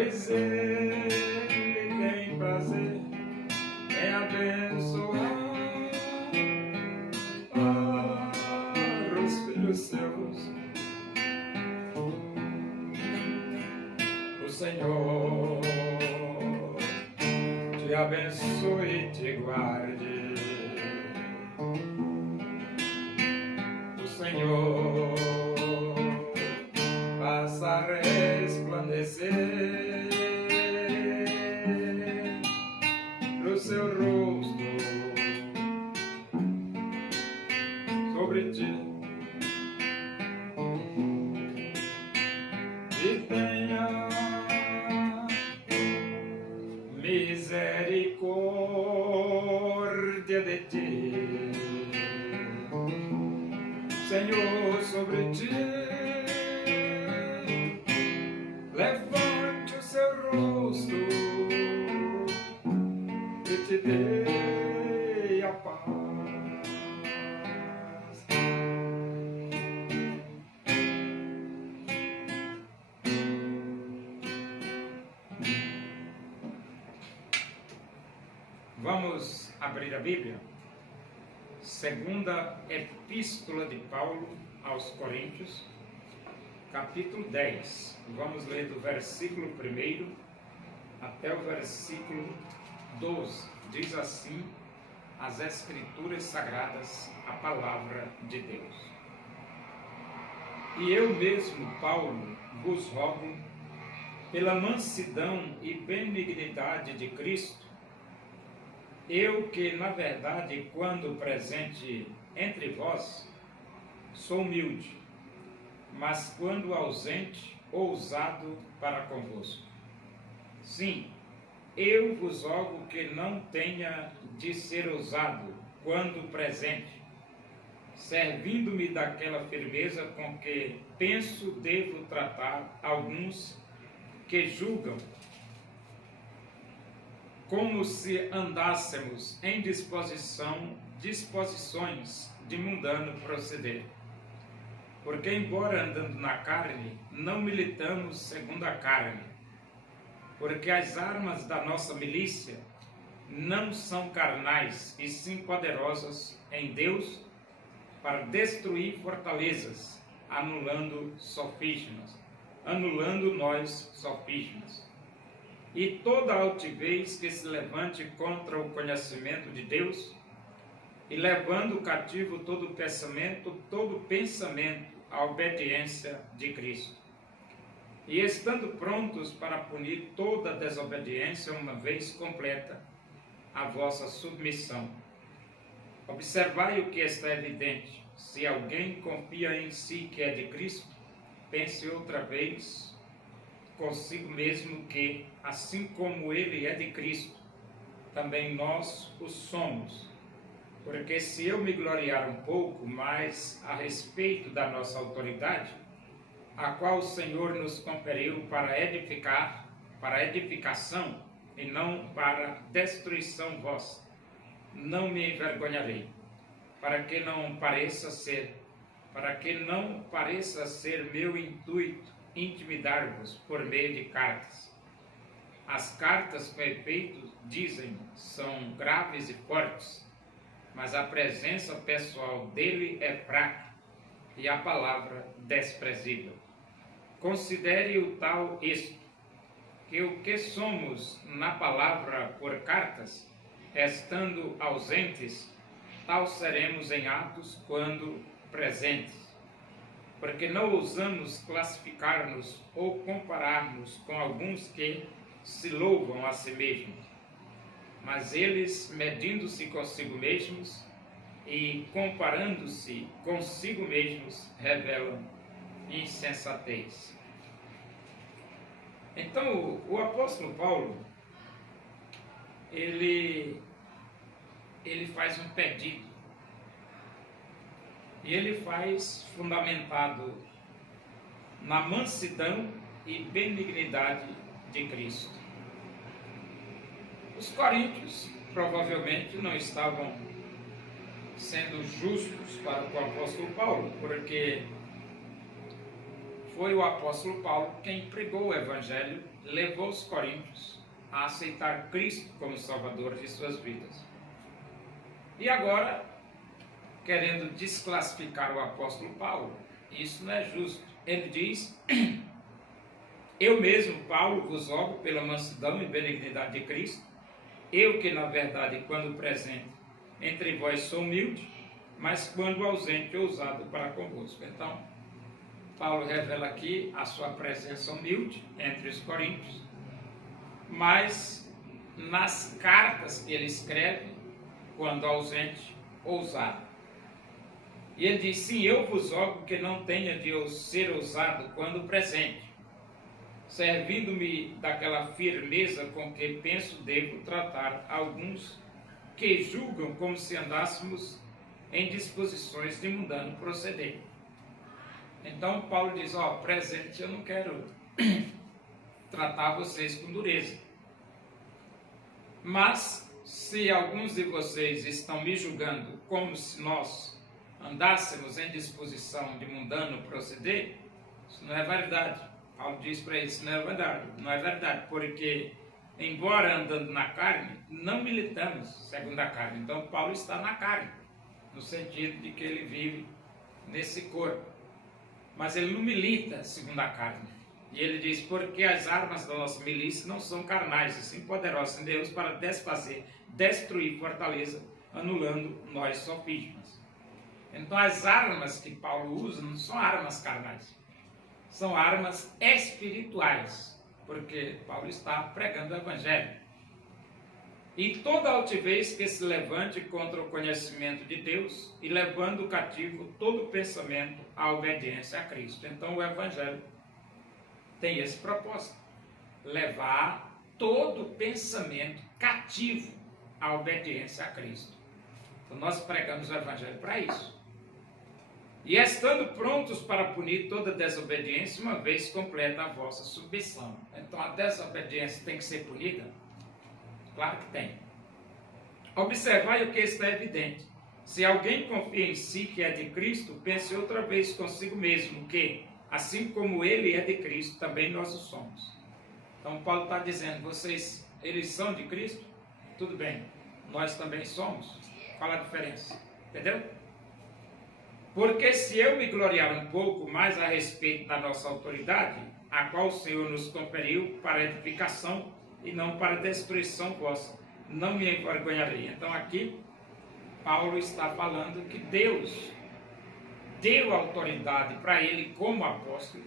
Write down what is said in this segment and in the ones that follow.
pois Ele tem prazer em abençoar os filhos seus. O Senhor te abençoe e te guarde. O Senhor faça resplandecer o seu rosto sobre ti e tenha misericórdia de ti. Senhor, sobre ti levante o seu rosto e te dê a paz. Vamos abrir a Bíblia? Segunda Epístola de Paulo aos Coríntios, capítulo 10. Vamos ler do versículo 1 até o versículo 12. Diz assim as Escrituras Sagradas, a Palavra de Deus. E eu mesmo, Paulo, vos rogo, pela mansidão e benignidade de Cristo, eu que, na verdade, quando presente entre vós, sou humilde, mas quando ausente, ousado para convosco. Sim, eu vos rogo que não tenha de ser ousado quando presente, servindo-me daquela firmeza com que penso devo tratar alguns que julgam como se andássemos em disposições de mundano proceder. Porque, embora andando na carne, não militamos segundo a carne, porque as armas da nossa milícia não são carnais, e sim poderosas em Deus para destruir fortalezas, anulando nós sofismas. E toda altivez que se levante contra o conhecimento de Deus, e levando cativo todo pensamento à obediência de Cristo. E estando prontos para punir toda desobediência uma vez completa a vossa submissão. Observai o que está evidente: se alguém confia em si que é de Cristo, pense outra vez consigo mesmo que, assim como ele é de Cristo, também nós o somos. Porque se eu me gloriar um pouco mais a respeito da nossa autoridade, a qual o Senhor nos conferiu para edificação e não para destruição vossa, não me envergonharei, para que não pareça ser meu intuito intimidar-vos por meio de cartas. As cartas, com efeito, dizem, são graves e fortes, mas a presença pessoal dele é fraca e a palavra desprezível. Considere o tal isto, que o que somos na palavra por cartas, estando ausentes, tal seremos em atos quando presentes. Porque não ousamos classificar-nos ou comparar-nos com alguns que se louvam a si mesmos, mas eles, medindo-se consigo mesmos e comparando-se consigo mesmos, revelam insensatez. Então, o apóstolo Paulo, ele faz um pedido. E ele faz fundamentado na mansidão e benignidade de Cristo. Os coríntios provavelmente não estavam sendo justos para com o apóstolo Paulo, porque foi o apóstolo Paulo quem pregou o evangelho, levou os coríntios a aceitar Cristo como Salvador de suas vidas. E agora, querendo desclassificar o apóstolo Paulo, isso não é justo. Ele diz: eu mesmo, Paulo, vos rogo pela mansidão e benignidade de Cristo, eu que na verdade, quando presente entre vós sou humilde, mas quando ausente, ousado para convosco. Então, Paulo revela aqui a sua presença humilde entre os coríntios, mas nas cartas que ele escreve, quando ausente, ousado. E ele diz: sim, eu vos rogo que não tenha de ser ousado quando presente, servindo-me daquela firmeza com que penso devo tratar alguns que julgam como se andássemos em disposições de mundano proceder. Então Paulo diz: presente eu não quero tratar vocês com dureza, mas se alguns de vocês estão me julgando como se nós andássemos em disposição de mundano proceder, isso não é verdade. Paulo diz para eles: não é verdade, não é verdade, porque embora andando na carne, não militamos segundo a carne. Então Paulo está na carne, no sentido de que ele vive nesse corpo, mas ele não milita segundo a carne. E ele diz: porque as armas da nossa milícia não são carnais, e sim poderosas em Deus para desfazer, destruir fortaleza, anulando nós sofismas. Então as armas que Paulo usa não são armas carnais, são armas espirituais, porque Paulo está pregando o evangelho. E toda altivez que se levante contra o conhecimento de Deus, e levando cativo todo pensamento à obediência a Cristo. Então o evangelho tem esse propósito: levar todo pensamento cativo à obediência a Cristo. Então nós pregamos o evangelho para isso. E estando prontos para punir toda desobediência, uma vez completa a vossa submissão. Então a desobediência tem que ser punida? Claro que tem. Observai o que está evidente: se alguém confia em si que é de Cristo, pense outra vez consigo mesmo que, assim como ele é de Cristo, também nós o somos. Então Paulo está dizendo: eles são de Cristo? Tudo bem, nós também somos. Qual a diferença? Entendeu? Porque se eu me gloriar um pouco mais a respeito da nossa autoridade, a qual o Senhor nos conferiu para edificação e não para destruição vossa, não me envergonharei. Então aqui Paulo está falando que Deus deu autoridade para ele como apóstolo,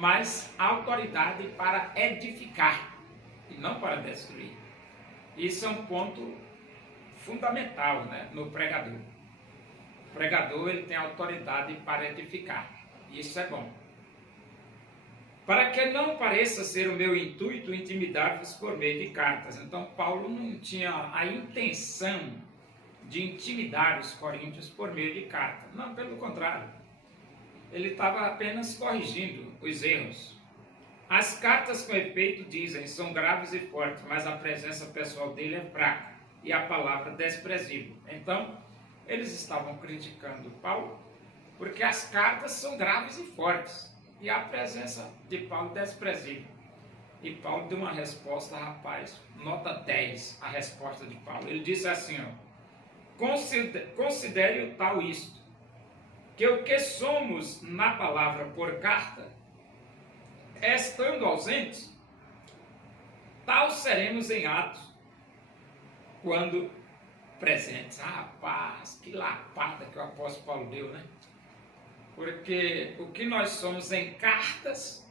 mas autoridade para edificar e não para destruir. Isso é um ponto fundamental, né, no pregador. O pregador, ele tem autoridade para edificar, e isso é bom. Para que não pareça ser o meu intuito intimidar-vos por meio de cartas. Então Paulo não tinha a intenção de intimidar os coríntios por meio de carta. Não, pelo contrário. Ele estava apenas corrigindo os erros. As cartas com efeito, dizem, são graves e fortes, mas a presença pessoal dele é fraca e a palavra desprezível. Então, eles estavam criticando Paulo porque as cartas são graves e fortes e a presença de Paulo desprezível. E Paulo deu uma resposta, rapaz, nota 10, a resposta de Paulo. Ele disse assim, considere o tal isto, que o que somos na palavra por carta, estando ausentes, tal seremos em atos, quando presentes. Rapaz, que lapada que o apóstolo Paulo deu, né? Porque o que nós somos em cartas,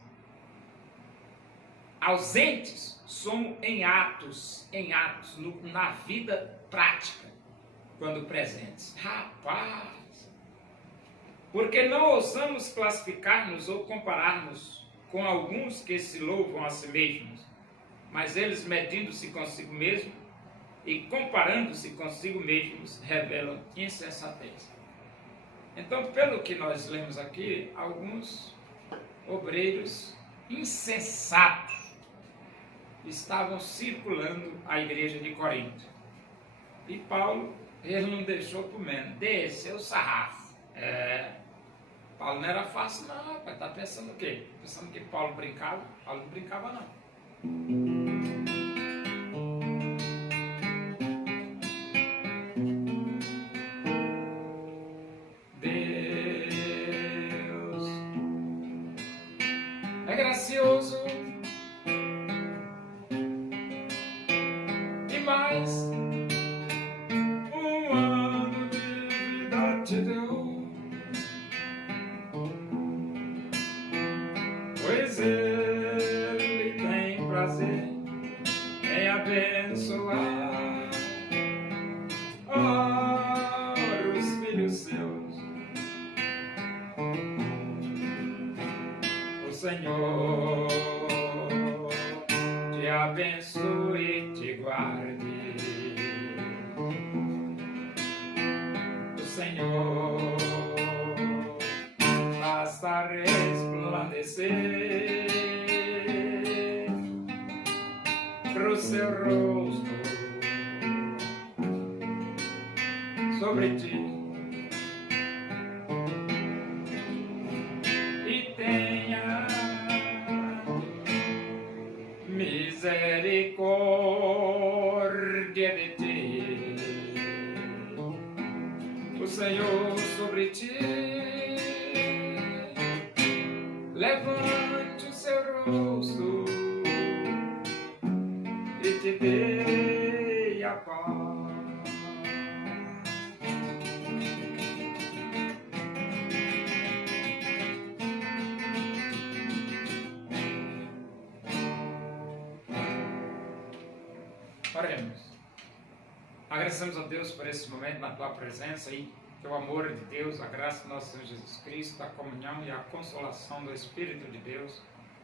ausentes, somos em atos, na vida prática, quando presentes. Rapaz! Porque não ousamos classificar-nos ou comparar-nos com alguns que se louvam a si mesmos, mas eles, medindo-se consigo mesmo e comparando-se consigo mesmos, revelam insensatez. Então, pelo que nós lemos aqui, alguns obreiros insensatos estavam circulando a igreja de Corinto. E Paulo, ele não deixou por menos, desceu o sarrafo. Paulo não era fácil não, rapaz. Tá pensando o quê? Pensando que Paulo brincava? Paulo não brincava não. Deus é gracioso e mais um ano de vida te deu, pois ele tem prazer em abençoar os filhos seus. O Senhor te abençoe e te guarde. O Senhor faça resplandecer pro seu rosto sobre ti e tenha misericórdia de ti. O Senhor sobre ti levante o seu rosto e te dê a paz. Oremos. Agradecemos a Deus por esse momento na tua presença e que o amor de Deus, a graça do nosso Senhor Jesus Cristo, a comunhão e a consolação do Espírito de Deus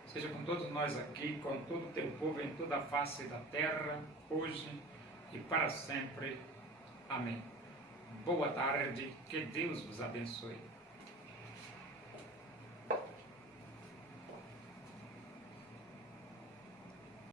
seja com todos nós aqui, com todo o teu povo em toda a face da terra, hoje e para sempre. Amém. Boa tarde, que Deus vos abençoe.